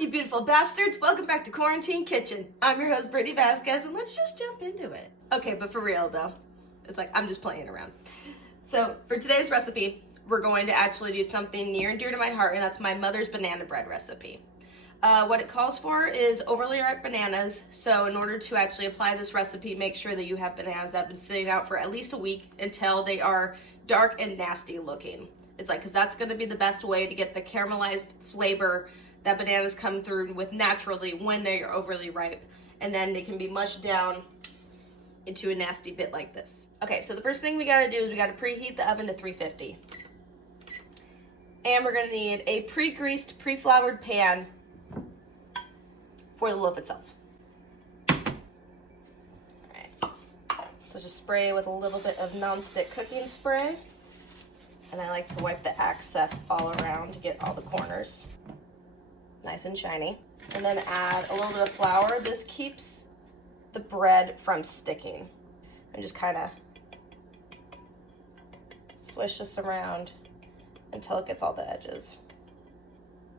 you beautiful bastards? Welcome back to Quarantine Kitchen. I'm your host, Brittany Vasquez, and let's just jump into it. Okay, but for real though, it's like I'm just playing around. So for today's recipe, we're going to actually do something near and dear to my heart, and that's my mother's banana bread recipe. What it calls for is overly ripe bananas. So in order to actually apply this recipe, make sure that you have bananas that have been sitting out for at least a week until they are dark and nasty looking. It's like, because that's going to be the best way to get the caramelized flavor that bananas come through with naturally when they are overly ripe, and then they can be mushed down into a nasty bit like this. Okay, so the first thing we got to do is we got to preheat the oven to 350. And we're going to need a pre-greased, pre-floured pan for the loaf itself. Alright, so just spray with a little bit of non-stick cooking spray. And I like to wipe the excess all around to get all the corners nice and shiny. And then add a little bit of flour. This keeps the bread from sticking. And just kind of swish this around until it gets all the edges.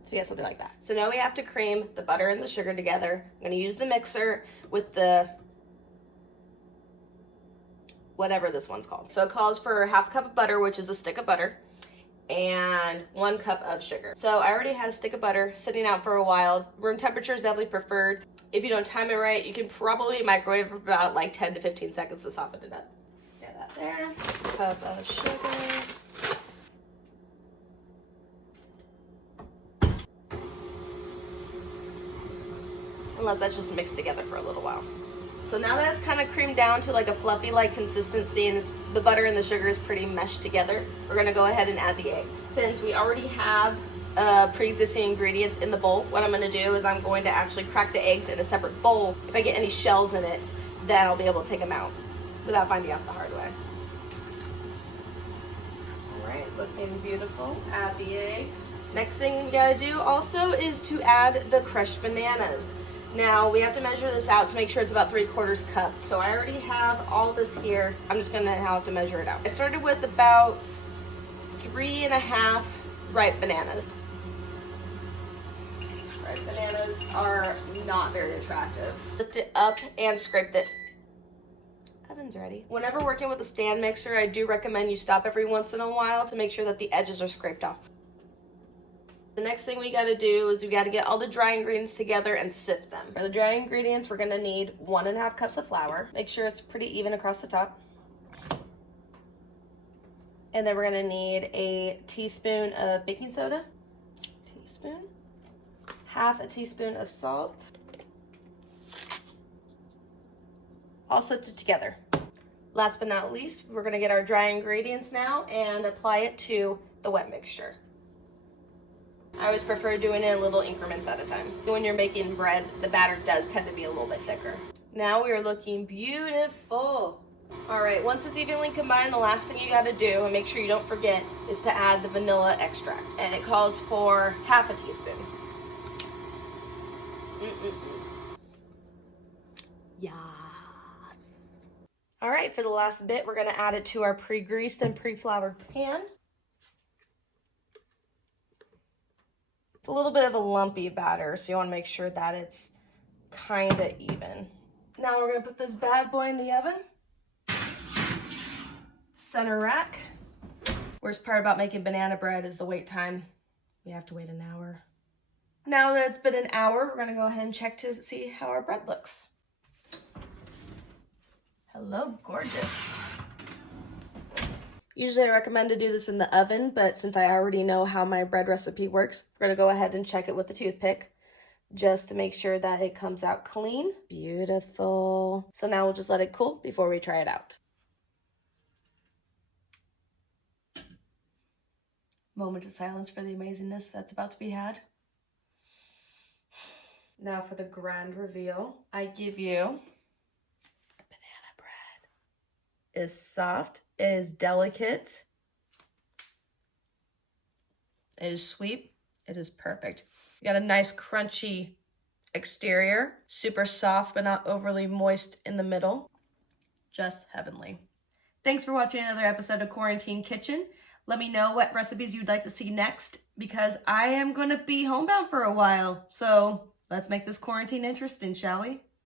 So yeah, something like that. So now we have to cream the butter and the sugar together. I'm gonna use the mixer with the, whatever this one's called. So it calls for half a cup of butter, which is a stick of butter, and 1 cup of sugar. So I already had a stick of butter sitting out for a while. Room temperature is definitely preferred. If you don't time it right, you can probably microwave for about like 10 to 15 seconds to soften it up. Get that there, cup of sugar. And let that just mix together for a little while. So now that it's kind of creamed down to like a fluffy like consistency, and the butter and the sugar is pretty meshed together, we're gonna go ahead and add the eggs. Since we already have pre-existing ingredients in the bowl, what I'm gonna do is I'm going to actually crack the eggs in a separate bowl. If I get any shells in it, then I'll be able to take them out without finding out the hard way. All right, looking beautiful. Add the eggs. Next thing we gotta do also is to add the crushed bananas. Now we have to measure this out to make sure it's about 3/4 cup. So I already have all this here. I'm just gonna have to measure it out. I started with about 3.5 ripe bananas. Ripe bananas are not very attractive. Lift it up and scrape it. Oven's ready. Whenever working with a stand mixer, I do recommend you stop every once in a while to make sure that the edges are scraped off. The next thing we gotta do is we gotta get all the dry ingredients together and sift them. For the dry ingredients, we're gonna need 1.5 cups of flour. Make sure it's pretty even across the top. And then we're gonna need a teaspoon of baking soda. Teaspoon. Half a teaspoon of salt. All sifted together. Last but not least, we're gonna get our dry ingredients now and apply it to the wet mixture. I always prefer doing it in little increments at a time. When you're making bread, the batter does tend to be a little bit thicker. Now we are looking beautiful. All right, once it's evenly combined, the last thing you gotta do, and make sure you don't forget, is to add the vanilla extract. And it calls for half a teaspoon. Yes. All right, for the last bit, we're gonna add it to our pre-greased and pre-floured pan. It's a little bit of a lumpy batter, so you want to make sure that it's kind of even. Now we're going to put this bad boy in the oven. Center rack. Worst part about making banana bread is the wait time. We have to wait an hour. Now that it's been an hour, we're going to go ahead and check to see how our bread looks. Hello, gorgeous. Usually I recommend to do this in the oven, but since I already know how my bread recipe works, we're gonna go ahead and check it with a toothpick just to make sure that it comes out clean. Beautiful. So now we'll just let it cool before we try it out. Moment of silence for the amazingness that's about to be had. Now for the grand reveal, I give you the banana bread. It's soft. It is delicate. It is sweet. It is perfect. You got a nice crunchy exterior, super soft but not overly moist in the middle. Just heavenly. Thanks for watching another episode of Quarantine Kitchen. Let me know what recipes you'd like to see next, because I am going to be homebound for a while. So let's make this quarantine interesting, shall we?